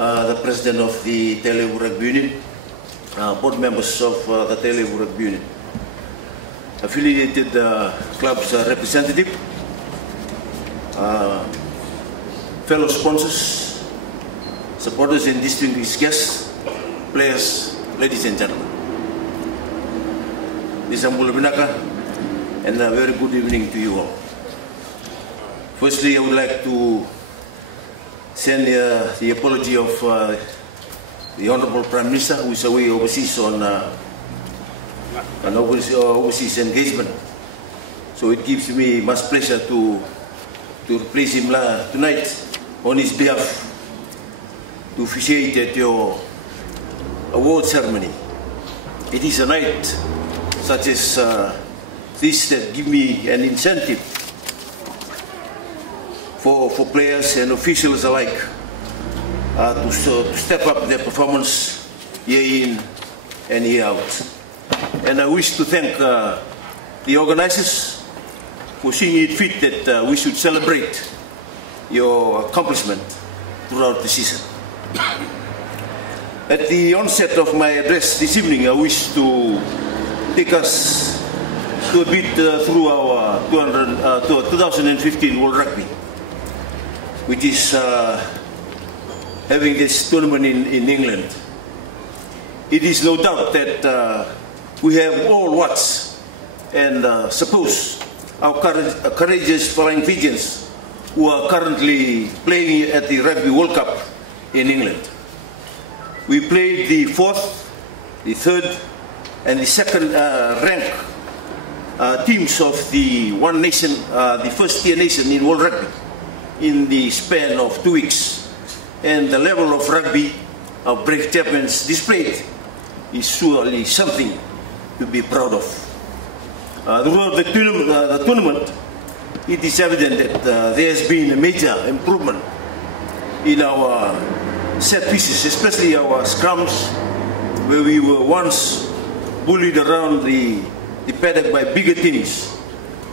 the president of the Telegu Rugby Union, board members of the Telegu Rugby Union, affiliated clubs representative, fellow sponsors, supporters and distinguished guests, players, ladies and gentlemen. This is Ambula Binaka, and a very good evening to you all. Firstly, I would like to send the apology of the Honorable Prime Minister, who is away overseas on an overseas engagement. So it gives me much pleasure to replace him tonight on his behalf to officiate at your award ceremony. It is a night such as this that give me an incentive for players and officials alike to step up their performance year in and year out. And I wish to thank the organizers for seeing it fit that we should celebrate your accomplishment throughout the season. At the onset of my address this evening, I wish to take us to a bit through our 2015 World Rugby, which is having this tournament in England. It is no doubt that we have all watched and suppose our courageous Flying Fijians who are currently playing at the Rugby World Cup in England. We played the 4th, the 3rd, and the 2nd rank teams of the one nation, the first tier nation in World Rugby, in the span of 2 weeks. And the level of rugby our brave champions displayed is surely something to be proud of. Throughout the tournament, it is evident that there has been a major improvement in our set pieces, especially our scrums, where we were once bullied around the paddock by bigger teams.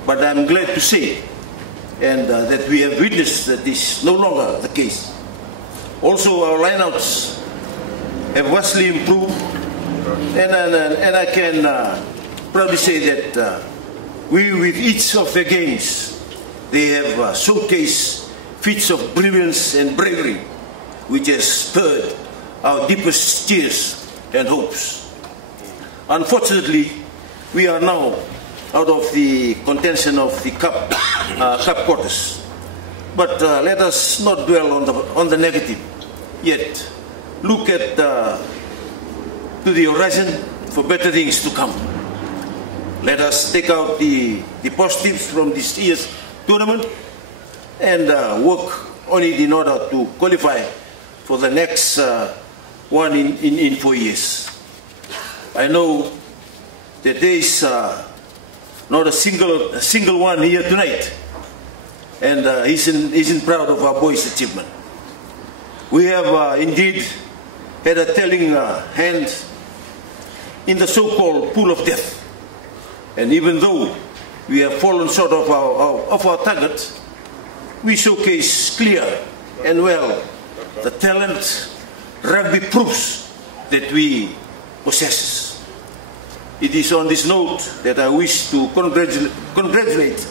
But I'm glad to say and that we have witnessed that this is no longer the case. Also, our lineouts have vastly improved, and I can proudly say that with each of the games, they have showcased feats of brilliance and bravery, which has spurred our deepest cheers and hopes. Unfortunately, we are now out of the contention of the cup quarters. But let us not dwell on the negative. Yet, look at to the horizon for better things to come. Let us take out the positives from this year's tournament and work on it in order to qualify for the next one in 4 years. I know that there is not a single one here tonight, and isn't proud of our boys' achievement. We have indeed had a telling hand in the so-called pool of death, and even though we have fallen short of our target, we showcase clear and well the talent rugby proves that we possess. It is on this note that I wish to congratulate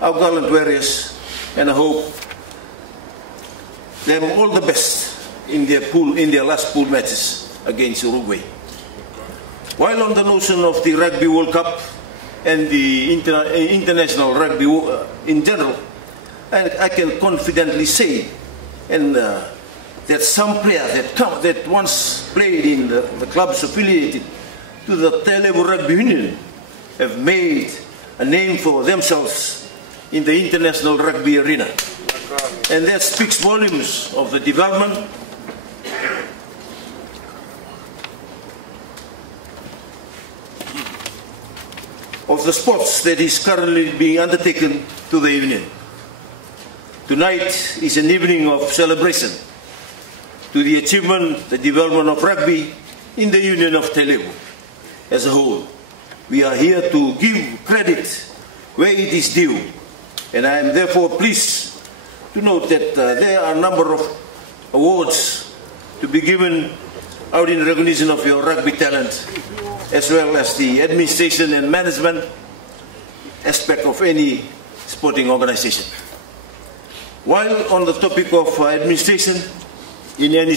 our gallant warriors, and I hope them all the best in their last pool matches against Uruguay. While on the notion of the Rugby World Cup and the international rugby in general, I can confidently say that some players that once played in the clubs affiliated to the Telegu Rugby Union have made a name for themselves in the international rugby arena. And that speaks volumes of the development of the sports that is currently being undertaken to the Union. Tonight is an evening of celebration to the achievement, the development of rugby in the Union of Telegu as a whole. We are here to give credit where it is due, and I am therefore pleased to note that there are a number of awards to be given out in recognition of your rugby talent, as well as the administration and management aspect of any sporting organization. While on the topic of administration in any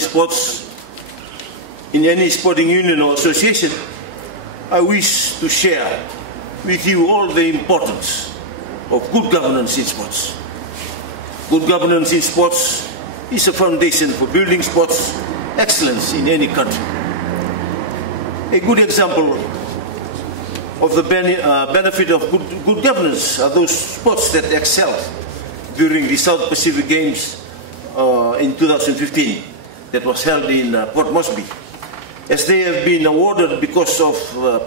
sporting union or association, I wish to share with you all the importance of good governance in sports. Good governance in sports is a foundation for building sports excellence in any country. A good example of the benefit of good governance are those sports that excelled during the South Pacific Games in 2015 that was held in Port Moresby, as they have been awarded because of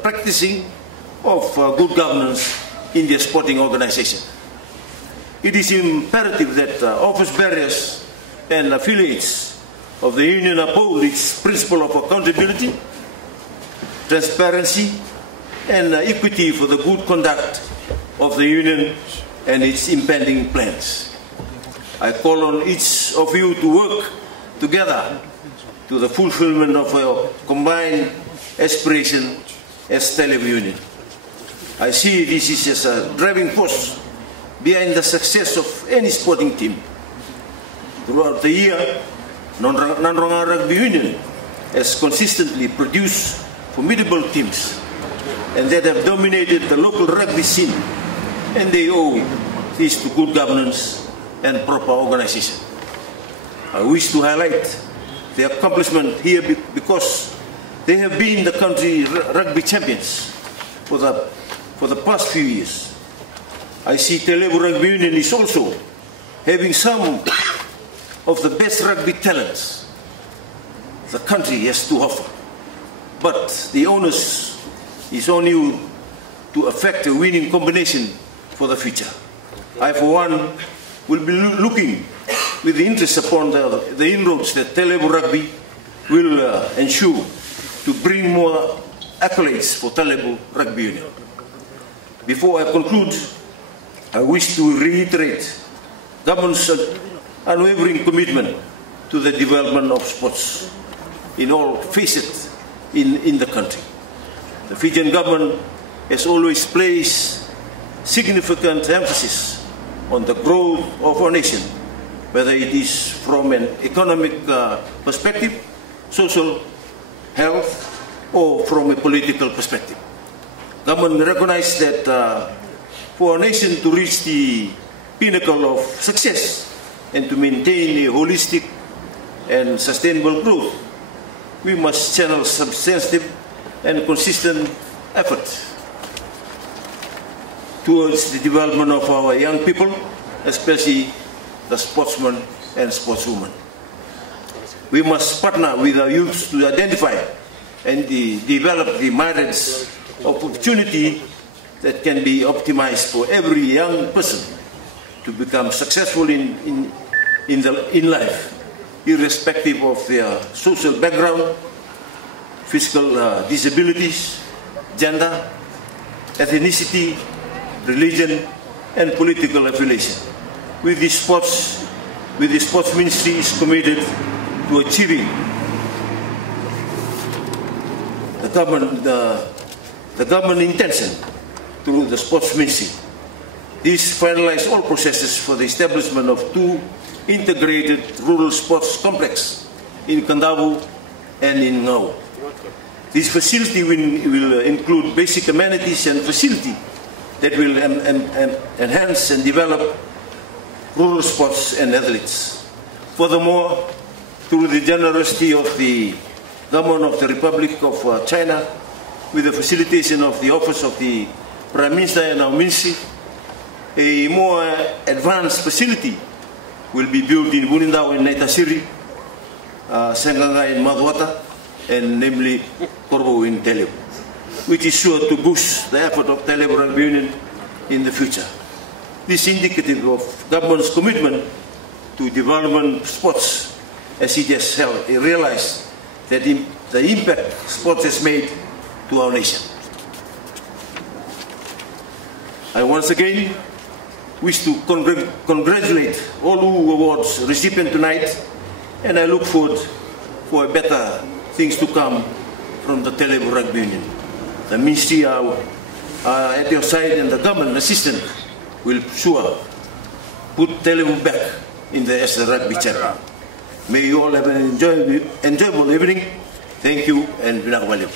practicing of good governance in their sporting organization. It is imperative that office bearers and affiliates of the union uphold its principle of accountability, transparency, and equity for the good conduct of the union and its impending plans. I call on each of you to work together to the fulfillment of our combined aspiration as Telebu Union. I see this is as a driving force behind the success of any sporting team. Throughout the year, Nanronga Rugby Union has consistently produced formidable teams and that have dominated the local rugby scene, and they owe this to good governance and proper organization. I wish to highlight the accomplishment here because they have been the country rugby champions for the past few years. I see Telebu Rugby Union is also having some of the best rugby talents the country has to offer. But the onus is on you to effect a winning combination for the future. I, for one, will be looking with interest upon the inroads that Telebu Rugby will ensure to bring more accolades for Telebu Rugby Union. Before I conclude, I wish to reiterate government's unwavering commitment to the development of sports in all facets in the country. The Fijian government has always placed significant emphasis on the growth of our nation, whether it is from an economic perspective, social, health, or from a political perspective. Government recognizes that for our nation to reach the pinnacle of success and to maintain a holistic and sustainable growth, we must channel substantive and consistent effort towards the development of our young people, especially the sportsmen and sportswomen. We must partner with our youth to identify and develop the merits of opportunity that can be optimized for every young person to become successful in life, irrespective of their social background, physical disabilities, gender, ethnicity, religion, and political affiliation. With the sports ministry is committed to achieving the government intention through the sports ministry. This finalized all processes for the establishment of 2 integrated rural sports complexes in Kandavu and in Ngau. This facility will include basic amenities and facility that will enhance and develop rural sports and athletes. Furthermore, through the generosity of the Government of the Republic of China, with the facilitation of the Office of the Prime Minister and our Ministry, a more advanced facility will be built in Bunindau and Naitasiri, Senganga in Madhuata, and namely Korbo in Telebu, which is sure to boost the effort of Telebu Rugby Union in the future. This is indicative of government's commitment to development sports, as it has realized that the impact sports has made to our nation. I once again wish to congratulate all who awards recipient tonight, and I look forward for better things to come from the Telebu Rugby Union. The ministry are at your side, and the government assistant will sure put Telebu back in as the rugby champion. May you all have an enjoyable evening. Thank you and binakabaliw.